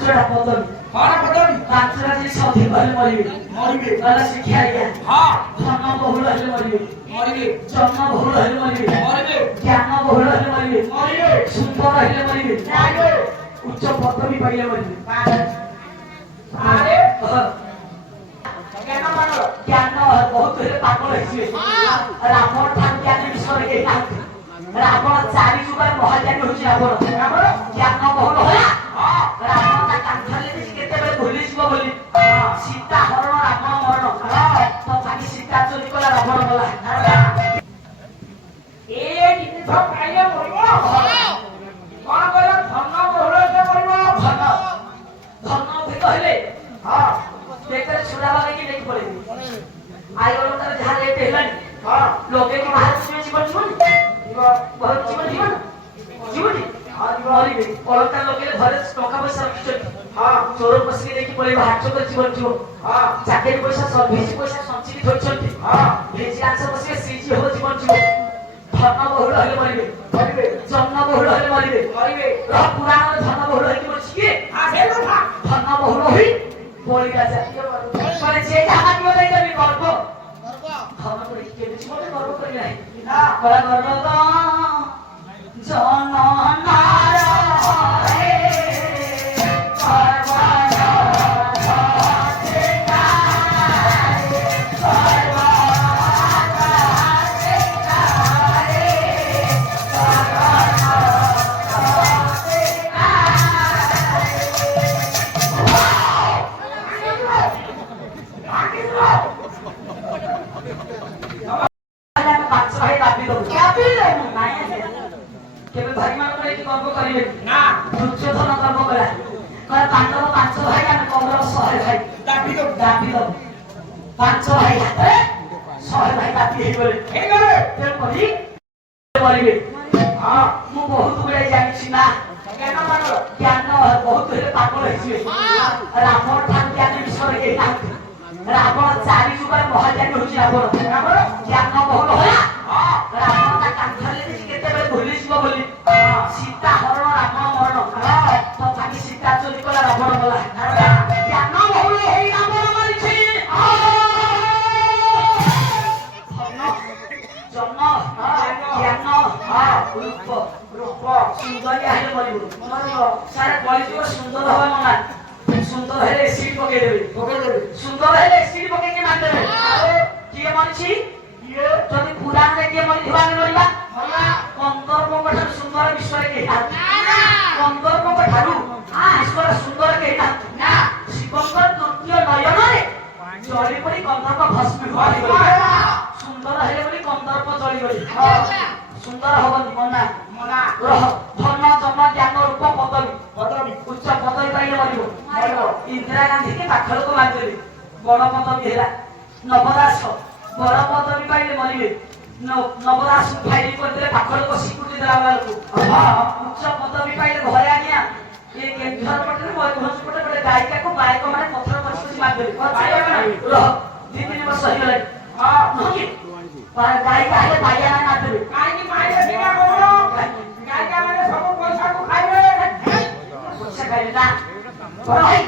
ପାଞ୍ଚଟା ପଦବୀ କଣ ପଦବୀ? ପାଞ୍ଚଟା ଜିନିଷ ଅଧିକ ହେଲେ ମରିବେ ମରିବେ। ଗଲା ଶିକ୍ଷା ଆଜ୍ଞା ହଁ ଧନ ବହୁଳ ହେଲେ ମରିବେ ମରିବେ। ଜନ୍ମ ବହୁଳ ହେଲେ ମରିବେ ମରିବେ। ଜ୍ଞାନ ବହୁଳ ହେଲେ ମରିବେ ମରିବେ। ସୁନ୍ଦର ହେଲେ ମରିବେ ମରିବେ। ଉଚ୍ଚ ପଦବୀ ପାଇଲେ ମରିବେ ଆରେ ହଁ। ଜ୍ଞାନ ମାନର ଜ୍ଞାନ ବହୁତ ହେଲେ ପାଗଳ ହେଇଯିବେ ରାବଣ ଠାରୁ ଜ୍ଞାନୀ ବିଷୟରେ କେହି ନାହାନ୍ତି ରାବଣ ଚାରି ଯୁଗରେ ମହାଜ୍ଞାନୀ ହଉଛି ରାବଣ ଜ୍ଞାନ ବହୁଳ ହେଲା ରାବଣ ତା କାନ୍ଥରେ ଲେଖିଛି କେତେବେଳେ ଭୁଲିଯିବ ବୋଲି ସୀତା ହରଣ ରାବଣ ମରଣ ତଥାପି ସୀତା ଚୋରି କଲା ରାବଣ ଗଲା ଏ ଜିନିଷ ପାଇଲେ ମରିବ। କଣ କହିଲ? ଧନ ବହୁଳ ହେଲେ ମରିବ। ଧନ ଧନ ଅଧିକ ହେଲେ ବେକରେ ଛୁରା ଲଗେଇକି ନେଇକି ପଳେଇବି ଆଇ ଅଲଙ୍କାର ଯାହା ରେଟ୍ ହେଲାଣି ଲଗେଇକି ବାହାରେ ଯିବେ ଜୀବନ ଯିବନି ଜୀବନ ଯିବନି ଯିବନି ମରିବେ ଅଳଙ୍କାର ଲଗେଇଲେ ଘରେ ଟଙ୍କା ପଇସା ରଖିଛନ୍ତି ଚୋର ପଶିକି ନେଇକି ପଳେଇବ ହାଟ ଚୋର ଜୀବନ ଯିବ ଚାକିରି ପଇସା ସର୍ଭିସ ପଇସା ସଞ୍ଚିକି ଧରିଛନ୍ତି ଭେଜି ଆଂଶ ବସିବେ ସିଜି ହବ ଜୀବନ ଯିବ ଧନ ବହୁଳ ହେଲେ ମରିବେ ମରିବେ। ଜନ୍ମ ବହୁଳ ହେଲେ ମରିବେ ମରିବେ। ପୁରାଣରେ ଧନ ବହୁଳ ହେଇକି ମରିଛି କିଏ ସେ କଥା। ଧନ ବହୁଳ ହୋଇ ବଳି ରାଜା ମାନେ ଯେ ଯାହା କିଏ ଦେଇଦେବି ଗର୍ବ ଧନ କରିକି କେମିତି ମତେ ଗର୍ବ କରି ନାହିଁ ଗର୍ବ ତ ଜନନାର ରେ କେବେ ଭାଇ ମାନଙ୍କ ନେଇକି ଗର୍ବ କରିବେ ନା ଦୁର୍ଯ୍ୟୋଧନ ଗର୍ବ କଲା କହିଲା ପାଣ୍ଡବ 5 ଭାଇ ଆମେ କୌରବ 100 ଭାଇ ଦାବି ଦଉ। ଦାବି ଦବ 5 ଭାଇ ହାତରେ 100 ଭାଇ ଦାବି ହେଇଗଲେ ତେଣୁ କରି କରିବେ ମୁଁ ବହୁତ ଗୁଡ଼ାଏ ଜାଣିଛି ନା ଜ୍ଞାନ ମାନର ଜ୍ଞାନ ବହୁତ ହେଲେ ପାଗଳ ହେଇଯିବେ ରାବଣ ଠାରୁ ଜ୍ଞାନୀ ବିଷୟରେ କେହି ନାହାନ୍ତି ରାବଣ ଚାରି ଯୁଗରେ ମହାଜ୍ଞାନୀ ହଉଛି ରାବଣ ଜ୍ଞାନ ବହୁଳ ହେଲା ରାବଣ ତା କାନ୍ଥରେ ଲେଖିଛି କେତେବେଳେ ଭୁଲିଯିବ ବୋଲି ସୀତା ହରଣ ରାବଣ ମରଣ ତଥାପି ସୀତା ଚୋରି କଲା ରାବଣ ଗଲା ଜ୍ଞାନ ବହୁଳ ହେଇ ରାବଣ ମାରିଛି ଜନ୍ମ ଜ୍ଞାନ ରୂପ ସୁନ୍ଦରିଆ ହେଲେ ମରିବ ସାରା କଳିଯୁଗ ସୁନ୍ଦର ହବା ମନା ସୁନ୍ଦର ହେଲେ ଏସିଡ୍ ପକେଇଦେବେ ସୁନ୍ଦର ହେଲେ ଏସିଡ୍ ପକେଇକି ମାରିଦେବେ କିଏ ମରିଛି ଯଦି ପୁରାଣରେ କିଏ ମରିଥିବ ଆମେ ମରିବା କନ୍ଦର୍ପଙ୍କ ଠାରୁ ସୁନ୍ଦର ବିଶ୍ୱରେ କେହି ନାହାନ୍ତି କନ୍ଦର୍ପଙ୍କ ଠାରୁ ବିଶ୍ୱରେ ସୁନ୍ଦର କେହି ନାହାନ୍ତି ଶିବଙ୍କ ତୃତୀୟ ନୟନରେ ଜଳି ପଡ଼ି କନ୍ଦର୍ପ ଭସ୍ମୀଭୂତ ସୁନ୍ଦର ହେଲେ ବୋଲି କନ୍ଦର୍ପ ଜଳିଗଲେ ସୁନ୍ଦର ହବନି ମନା ଧନ ଜନ୍ମ ଜ୍ଞାନ ରୂପ ପଦବୀ ଉଚ୍ଚ ପଦବୀ ପାଇଲେ ମରିବ ଇନ୍ଦିରା ଗାନ୍ଧୀ କି ପାଖକୁ ମାରିଦେବେ ବଡ ପଦବୀ ହେଲା ନବଦାସ ବଡ ପଦବୀ ପାଇଲେ ମରିବେ ନବଦାସ ଫାଇଲି କରିଦେଲେ ପାଖ ଲୋକ ସ୍ୱୀକୃତି ଦେଲା ବେଳକୁ ଉଚ୍ଚ ପଦବୀ ପାଇଲେ ଘରେ ଆଣିଆ ଏ କେନ୍ଦୁଝର ପଟରେ ମୟୂରଭଞ୍ଜ ପଟେ ଗୋଟେ ଗାୟିକାକୁ ବାୟକ ମାନେ ପଥର କଛି କଛି ମାରିଦେବେ 2-3 ବର୍ଷ ହେଇଗଲାଣି ନୁହଁ କି ଗାୟିକା ହେଲେ ବାୟା ମାନେ ମାରିଦେବେ କାହିଁକି ମାଇଲେ ସିନା କହୁନ? ଗାଈକା ମାନେ ସବୁ ପଇସାକୁ ଖାଇବେ। ପଇସା ଖାଇଲେ ନା ବଡ ଭାଇ